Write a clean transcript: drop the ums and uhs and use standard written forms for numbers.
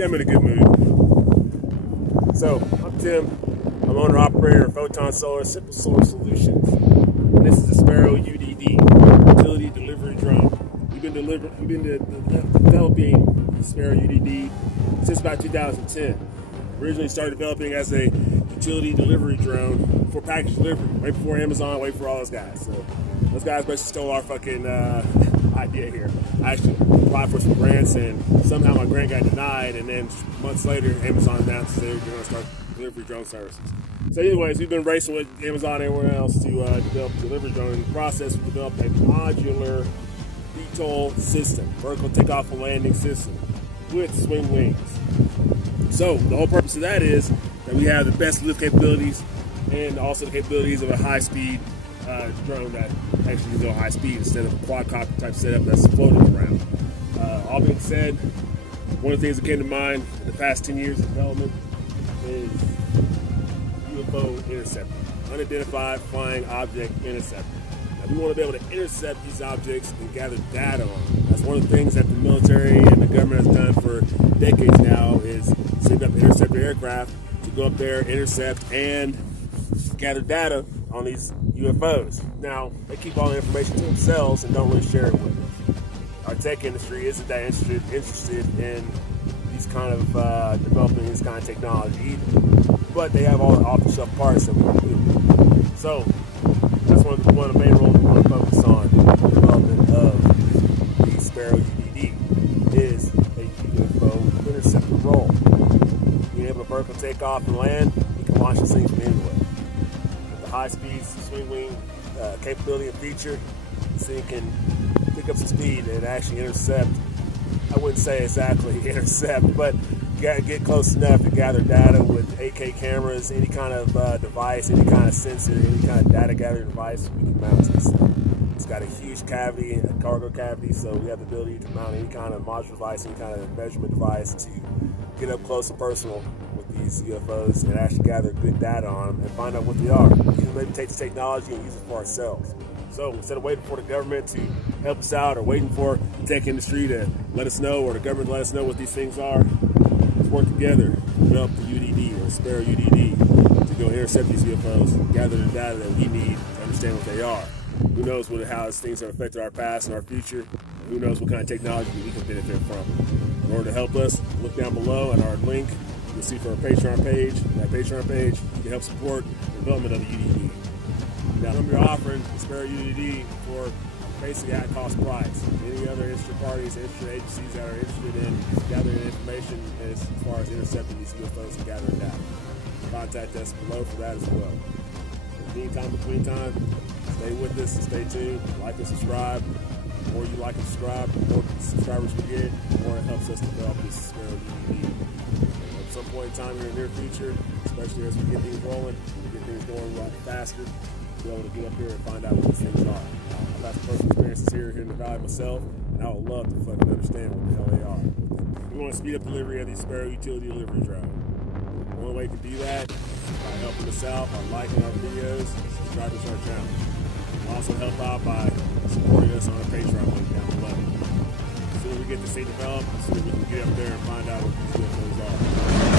Yeah, I'm in a good mood. So, I'm Tim. I'm owner-operator of Photon Solar Simple Solar Solutions. And this is the Sparrow UDD Utility Delivery Drone. We've been developing the Sparrow UDD since about 2010. Originally started developing as a utility delivery drone for package delivery, right before Amazon, wait for all those guys. So those guys basically stole our fucking idea here. I actually applied for some grants and somehow my grant got denied, and then months later Amazon announced they were going to start delivery drone services. So anyways, we've been racing with Amazon and everywhere else to develop a delivery drone. In the process, we developed a modular VTOL system, vertical takeoff and landing system with swing wings. So the whole purpose of that is that we have the best lift capabilities and also the capabilities of a high-speed drone that actually can go high speed instead of a quadcopter type setup that's floating around. All being said, one of the things that came to mind in the past 10 years of development is UFO Interceptor, Unidentified Flying Object Interceptor. Now, we want to be able to intercept these objects and gather data on them. That's one of the things that the military and the government has done for decades now, is send up interceptor aircraft to go up there, intercept, and gather data on these UFOs. Now, they keep all the information to themselves and don't really share it with us. Our tech industry isn't that interested in these kind of developing this kind of technology either. But they have all the off-the-shelf parts that we can do. So that's one of the main roles we want to focus on in the development of the Sparrow UDD is a UFO interceptor role. Being able to vertical take off and land, you can launch this thing from anywhere. With the high speed swing wing capability and feature, this thing can pick up some speed and actually intercept. I wouldn't say exactly intercept, but get close enough to gather data with 8K cameras, any kind of device, any kind of sensor, any kind of data gathering device we can mount to this thing. It's got a huge cavity, a cargo cavity, so we have the ability to mount any kind of module device, any kind of measurement device to get up close and personal with these UFOs and actually gather good data on them and find out what they are. We can maybe take this technology and use it for ourselves. So instead of waiting for the government to help us out or waiting for the tech industry to let us know or the government to let us know what these things are, let's work together to develop the UDD or Sparrow UDD to go intercept these UFOs and gather the data that we need to understand what they are. Who knows how these things have affected our past and our future? Who knows what kind of technology we can benefit from? In order to help us, look down below at our link. You'll see for our Patreon page. That Patreon page, you can help support the development of the UDD. Now, we're offering the Sparrow UDD for basically at cost price. Any other interested parties, interested agencies that are interested in gathering information as far as intercepting these UFOs and gathering data, contact us below for that as well. In the meantime, between time, stay with us, stay tuned, like and subscribe. The more you like and subscribe, the more subscribers we get, the more it helps us develop this Sparrow UDD. At some point in time in the near future, especially as we get things rolling, we get things going a lot faster, be able to get up here and find out what these things are. I've got some personal experiences here in the valley myself, and I would love to fucking understand what the hell they are. We want to speed up delivery of these Sparrow utility delivery drones. The only way to do that is by helping us out, by liking our videos, subscribing to our channel. We'll also help out by supporting us on our Patreon link down below. As soon as we get this thing developed, as soon as we can get up there and find out what these UFOs are.